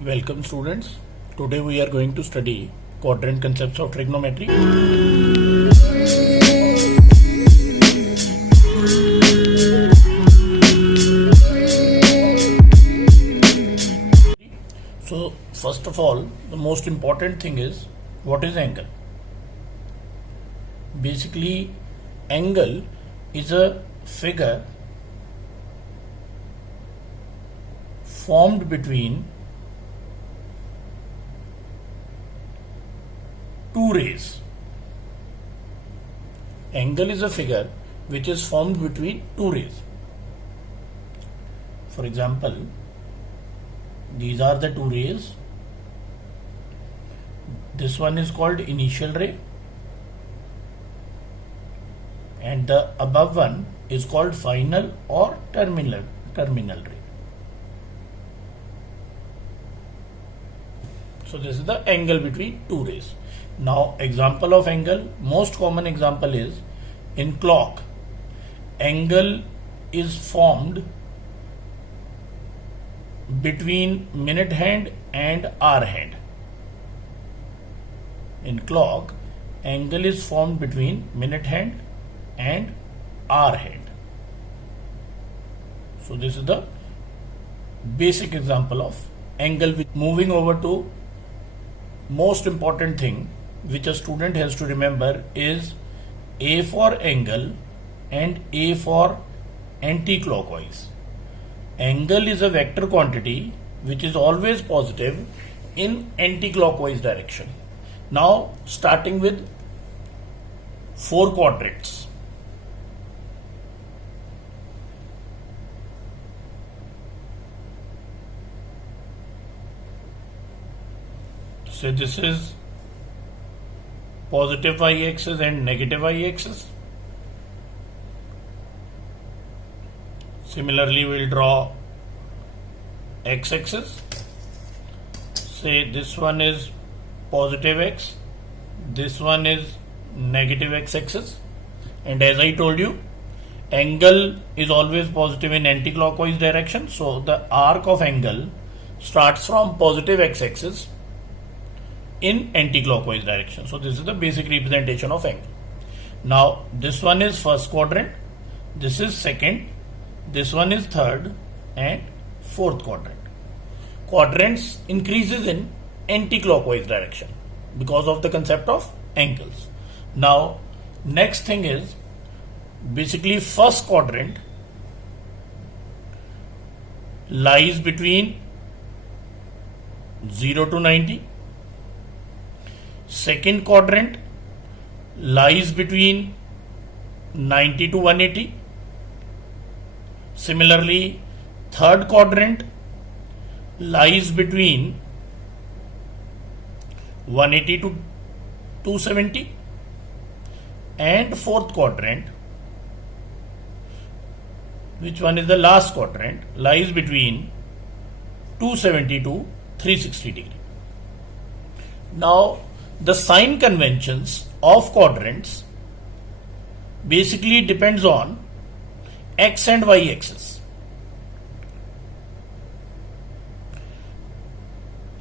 Welcome students. Today we are going to study quadrant concepts of trigonometry. So first of all, the most important thing is what is angle? Basically, angle is a figure formed between two rays. Angle is a figure which is formed between two rays. For example, these are the two rays. This one is called initial ray and the above one is called final or terminal ray. So this is the angle between two rays. Now example of angle, most common example is in clock. Angle is formed between minute hand and hour hand. In clock, angle is formed between minute hand and hour hand. So this is the basic example of angle. Moving over to most important thing which a student has to remember is A for angle and A for anti-clockwise. Angle is a vector quantity which is always positive in anti-clockwise direction. Now starting with four quadrants. So this is positive y-axis and negative y-axis. Similarly, we'll draw x-axis. Say this one is positive x, this one is negative x-axis, and as I told you, angle is always positive in anti-clockwise direction. So the arc of angle starts from positive x-axis in anti-clockwise direction. So this is the basic representation of angle. Now this one is first quadrant, this is second, this one is third and fourth quadrant. Quadrants increases in anti-clockwise direction because of the concept of angles. Now next thing is basically first quadrant lies between 0 to 90. Second quadrant lies between 90 to 180. Similarly, third quadrant lies between 180 to 270, and fourth quadrant, which one is the last quadrant, lies between 270 to 360 degree. Now the sign conventions of quadrants basically depends on x and y axis.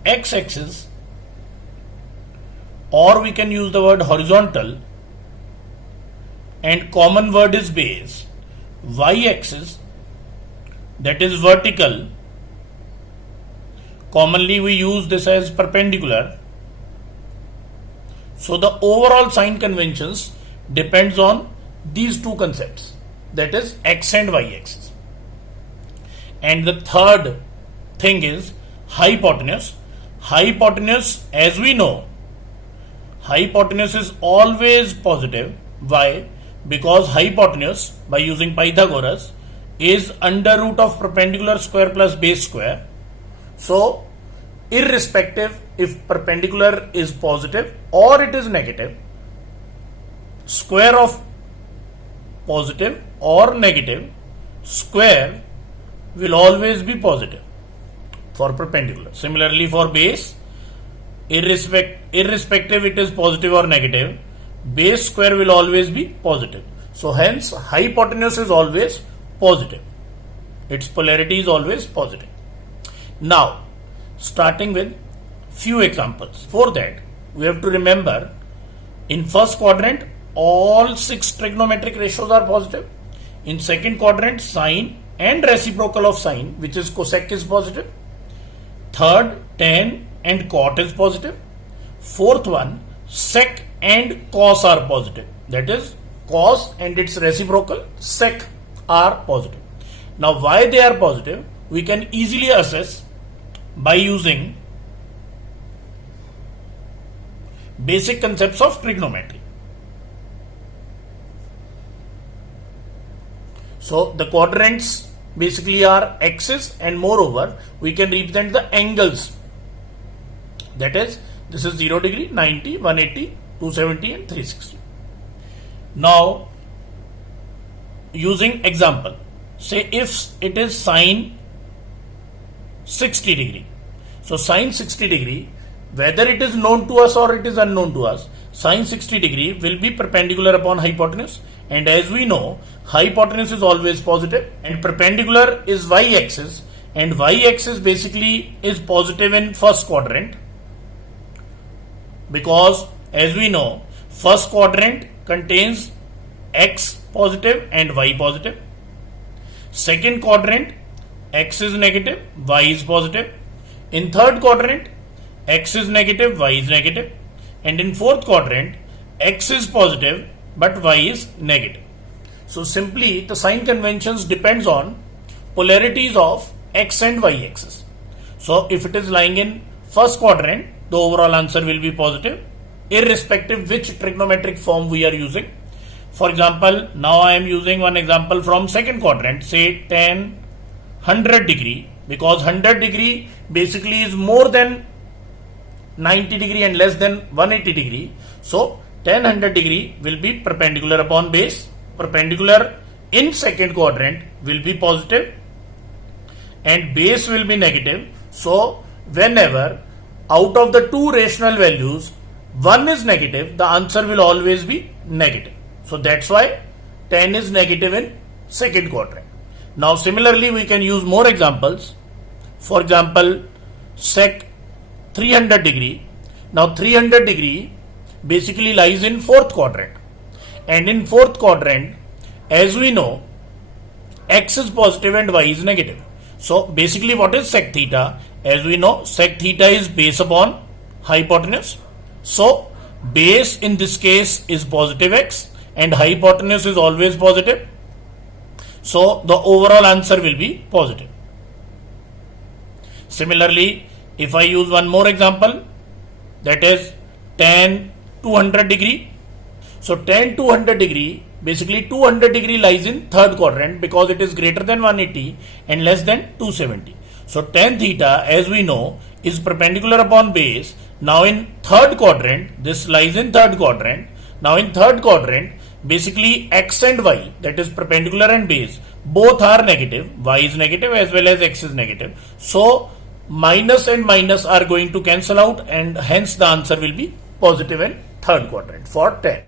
X axis, or we can use the word horizontal, and common word is base. Y axis, that is vertical, commonly we use this as perpendicular. So the overall sign conventions depends on these two concepts, that is x and y axis. And the third thing is hypotenuse. Hypotenuse, as we know, hypotenuse is always positive. Why? Because hypotenuse, by using Pythagoras, is under root of perpendicular square plus base square. So irrespective if perpendicular is positive or it is negative, square of positive or negative square will always be positive for perpendicular. Similarly for base, irrespective it is positive or negative, base square will always be positive. So hence hypotenuse is always positive. Its polarity is always positive. Now starting with few examples. For that, we have to remember in first quadrant, all 6 trigonometric ratios are positive. In second quadrant, sine and reciprocal of sine, which is cosec, is positive. Third, tan and cot is positive. Fourth one, sec and cos are positive. That is, cos and its reciprocal sec are positive. Now, why they are positive, we can easily assess by using basic concepts of trigonometry. So the quadrants basically are axes, and moreover we can represent the angles. That is, this is 0 degree, 90, 180, 270 and 360. Now using example, say if it is sine 60 degree. So sine 60 degree, whether it is known to us or it is unknown to us, sine 60 degree will be perpendicular upon hypotenuse, and as we know, hypotenuse is always positive and perpendicular is y-axis, and y-axis basically is positive in first quadrant, because as we know, first quadrant contains x positive and y positive. Second quadrant, x is negative, y is positive. In third quadrant, x is negative, y is negative, and in fourth quadrant, x is positive but y is negative. So simply the sign conventions depends on polarities of x and y axis. So if it is lying in first quadrant, the overall answer will be positive, irrespective which trigonometric form we are using. For example, now I am using one example from second quadrant, say tan 100 degree, because 100 degree basically is more than 90 degree and less than 180 degree. So tan 100 degree will be perpendicular upon base. Perpendicular in second quadrant will be positive and base will be negative. So whenever out of the two rational values one is negative, the answer will always be negative. So that's why tan is negative in second quadrant. Now similarly we can use more examples. For example, sec 300 degree. Now 300 degree basically lies in fourth quadrant, and in fourth quadrant, as we know, x is positive and y is negative. So basically what is sec theta? As we know, sec theta is base upon hypotenuse. So base in this case is positive x and hypotenuse is always positive. So the overall answer will be positive. Similarly, if I use one more example, that is tan 200 degree. So tan 200 degree, basically 200 degree lies in third quadrant because it is greater than 180 and less than 270. So tan theta, as we know, is perpendicular upon base. Now in third quadrant, this lies in third quadrant. Now in third quadrant, basically x and y, that is perpendicular and base, both are negative. Y is negative as well as x is negative. So minus and minus are going to cancel out, and hence the answer will be positive in third quadrant for tan.